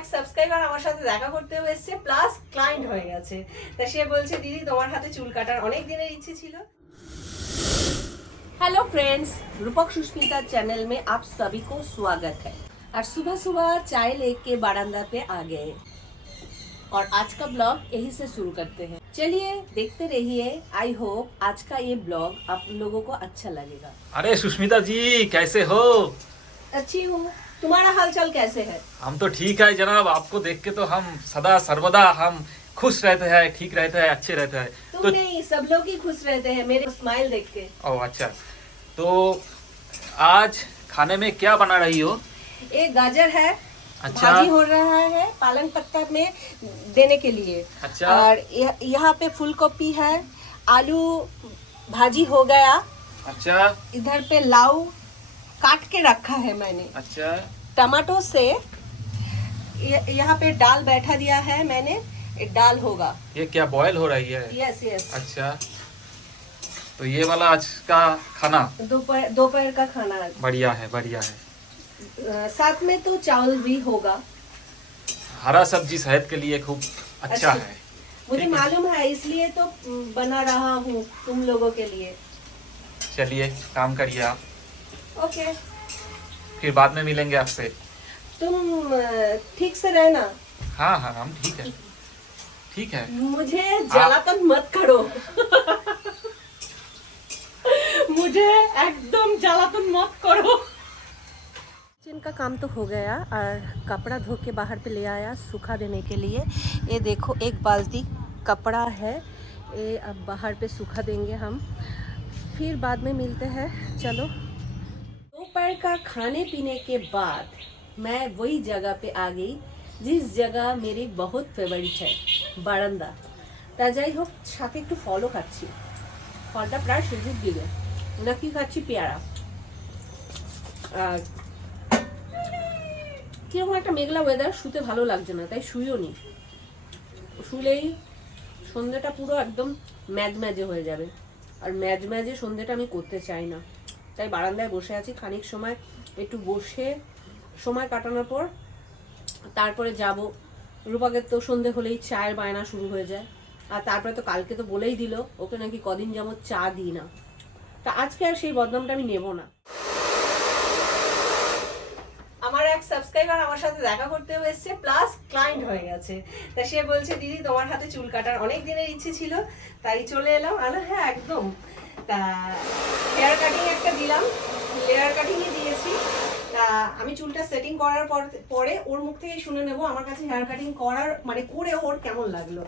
এক সাবস্ক্রাইবার আমার সাথে দেখা করতে এসেছে প্লাস ক্লায়েন্ট হয়ে গেছে। তা সে বলছে দিদি তোমার হাতে চুল কাটার অনেক দিনের इच्छा ছিল। हेलो फ्रेंड्स, रूपक सुष्मिता चैनल में आप सभी को स्वागत है। और सुबह सुबह चाय लेके बरामदा पे आ गए और आज का ब्लॉग यही से शुरू करते हैं। चलिए देखते रहिए। आई होप आज का ये ब्लॉग आप लोगों को अच्छा लगेगा। अरे सुष्मिता जी कैसे हो? अच्छी हूँ, तुम्हारा हालचाल कैसे है? हम तो ठीक है जनाब, आपको देख के तो हम सदा सर्वदा हम खुश रहते हैं, ठीक रहते हैं, अच्छे रहते हैं। तुम तो नहीं, सब लोग ही खुश रहते हैं मेरे स्माइल देख के। ओ अच्छा, तो आज खाने में क्या बना रही हो? एक गाजर है, अच्छा। भाजी हो रहा है पालक पत्ता में देने के लिए। अच्छा। और यहाँ पे फूल गोभी है, आलू भाजी हो गया। अच्छा इधर पे लाऊ काट के रखा है मैंने। अच्छा टमाटो से यहाँ पे दाल बैठा दिया है मैंने, दाल होगा। ये क्या बॉयल हो रही है? Yes yes. अच्छा, तो ये वाला आज का खाना दोपहर का खाना। बढ़िया है, बढ़िया है। साथ में तो चावल भी होगा। हरा सब्जी सेहत के लिए खूब अच्छा है। मुझे ठीक है। मालूम है, इसलिए तो बना रहा हूँ तुम लोगों के लिए। चलिए काम करिए आप, ओके। फिर बाद में मिलेंगे आपसे। तुम ठीक से रहना। हाँ हाँ हम ठीक है, ठीक है। मुझे जलापन मत करो। मुझे एकदम जलापन मत करो। किचन का काम तो हो गया और कपड़ा धो के बाहर पे ले आया सूखा देने के लिए। ये देखो एक बाल्टी कपड़ा है, ये अब बाहर पे सूखा देंगे हम, फिर बाद में मिलते हैं। चलो। दोपहर का खाने पीने के बाद मैं वही जगह पे आ गई जिस जगह मेरी बहुत फेवरेट है, বারান্দা। তা যাই হোক, সাথে একটু ফলও খাচ্ছি। ফলটা প্রায় সুযোগ দিবে না, কি খাচ্ছি পেয়ারা। আর কিরকম একটা মেঘলা ওয়েদার, শুতে ভালো লাগছে না, তাই শুইও নি। শুলেই সন্ধ্যাটা পুরো একদম ম্যাজম্যাজে হয়ে যাবে, আর ম্যাজম্যাজে সন্ধ্যাটা আমি করতে চাই না। তাই বারান্দায় বসে আছি, খানিক সময় একটু বসে সময় কাটানোর পর তারপরে যাব। রূপকের তো সন্ধে হলেই চায়ের বায়না শুরু হয়ে যায়, আর তারপরে তো কালকে তো বলেই দিল ওকে নাকি কদিন যাবত চা দিই না। তা আজকে আর সেই বদনামটা আমি নেব না। আমার এক সাবস্ক্রাইবার আমার সাথে দেখা করতে এসেছে প্লাস ক্লায়েন্ট হয়ে গেছে। তা সে বলছে দিদি তোমার হাতে চুল কাটার অনেক দিনের ইচ্ছে ছিল, তাই চলে এলাম। হ্যাঁ একদম। তা হেয়ার কাটিং একটা দিলাম, লেয়ার কাটিংই দিয়েছি। তা আমি চুলটা সেটিং করার পরে ওর মুখ থেকেই শুনে নেব আমার কাছে হেয়ার কাটিং করার মানে করে ওর কেমন লাগলো।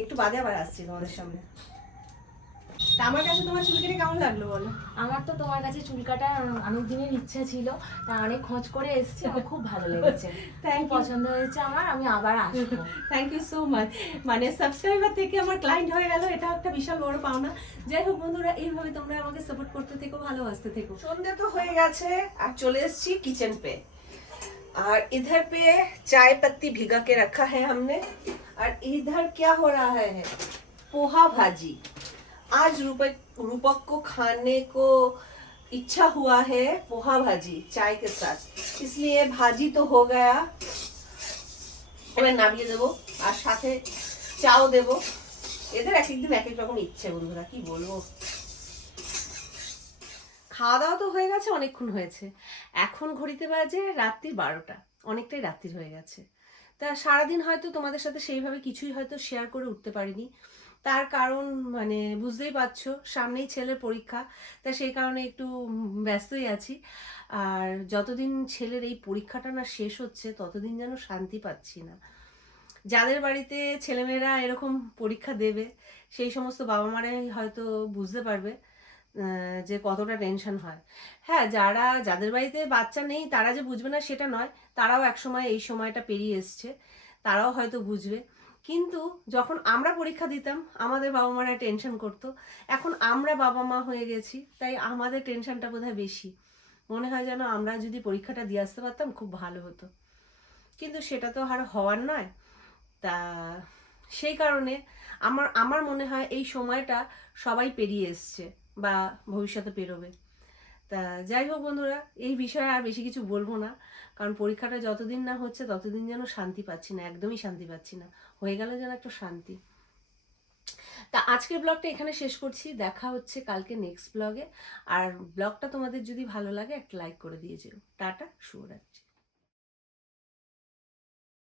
একটু বাদে আবার আসছি তোমাদের সামনে। তা আমার কাছে তোমার চুল কেটে কেমন লাগলো বলো? আমার তো তোমার কাছে চুল কাটা অনেক দিনের ইচ্ছা ছিল, তা অনেক খোঁজ করে এসেছি, আমার খুব ভালো লেগেছে। Thank you. পছন্দ হয়েছে আমার, আমি আবার আসবো। Thank you so much. মানে সাবস্ক্রাইবার থেকে আমার ক্লায়েন্ট হয়ে গেল, এটা একটা বিশাল বড় পাওনা। যাই হোক বন্ধুরা, এইভাবে তোমরা আমাকে সাপোর্ট করতে থেকো, ভালোবাসতে থেকো। সন্ধ্যে তো হয়ে গেছে আর চলে এসেছি किचन पे। और इधर पे चाय पत्ती भिगा के रखा है हमने। और इधर क्या हो रहा है, पोहा भाजी। आज रूपक को खाने को इच्छा हुआ है पोहा भाजी चाय के साथ, इसलिए भाजी तो हो गया। এবার নামিয়ে দেবো আর সাথে চাও দেবো। এদের এক একদিন এক এক রকম ইচ্ছে বন্ধুরা, কি বলবো। খাওয়া দাওয়া তো হয়ে গেছে, অনেকক্ষণ হয়েছে। এখন ঘড়িতে বাজে রাত্রি 12টা, অনেকটাই রাত্রি হয়ে গেছে। তা সারাদিন হয়তো তোমাদের সাথে সেইভাবে কিছুই হয়তো শেয়ার করে উঠতে পারিনি। তার কারণ মানে বুঝতেই পারছো, সামনেই ছেলের পরীক্ষা, তা সেই কারণে একটু ব্যস্তই আছি। আর যতদিন ছেলের এই পরীক্ষাটা না শেষ হচ্ছে ততদিন যেন শান্তি পাচ্ছি না। যাদের বাড়িতে ছেলেমেয়েরা এরকম পরীক্ষা দেবে সেই সমস্ত বাবা মারাই হয়তো বুঝতে পারবে যে কতটা টেনশন হয়। হ্যাঁ, যাদের বাড়িতে বাচ্চা নেই তারা যে বুঝবে না সেটা নয়, তারাও একসময় এই সময়টা পেরিয়ে এসছে, তারাও হয়তো বুঝবে। কিন্তু যখন আমরা পরীক্ষা দিতাম আমাদের বাবা মারা টেনশন করতো, এখন আমরা বাবা মা হয়ে গেছি তাই আমাদের টেনশনটা বোধহয় বেশি। মনে হয় যেন আমরা যদি পরীক্ষাটা দিয়ে আসতে পারতাম খুব ভালো হতো, কিন্তু সেটা তো আর হওয়ার নয়। তা সেই কারণে আমার মনে হয় এই সময়টা সবাই পেরিয়ে এসছে বা ভবিষ্যতে পেরোবে। তা যাই হোক বন্ধুরা, এই বিষয়ে আর বেশি কিছু বলবো না, কারণ পরীক্ষাটা যতদিন না হচ্ছে ততদিন যেন শান্তি পাচ্ছি না, একদমই শান্তি পাচ্ছি না, হয়ে গেল যেন একটা শান্তি। তা আজকের ব্লগটা এখানে শেষ করছি, দেখা হচ্ছে কালকে নেক্সট ব্লগে। আর ব্লগটা তোমাদের যদি ভালো লাগে একটা লাইক করে দিয়ে যেও। টাটা, শুভরাত্রি।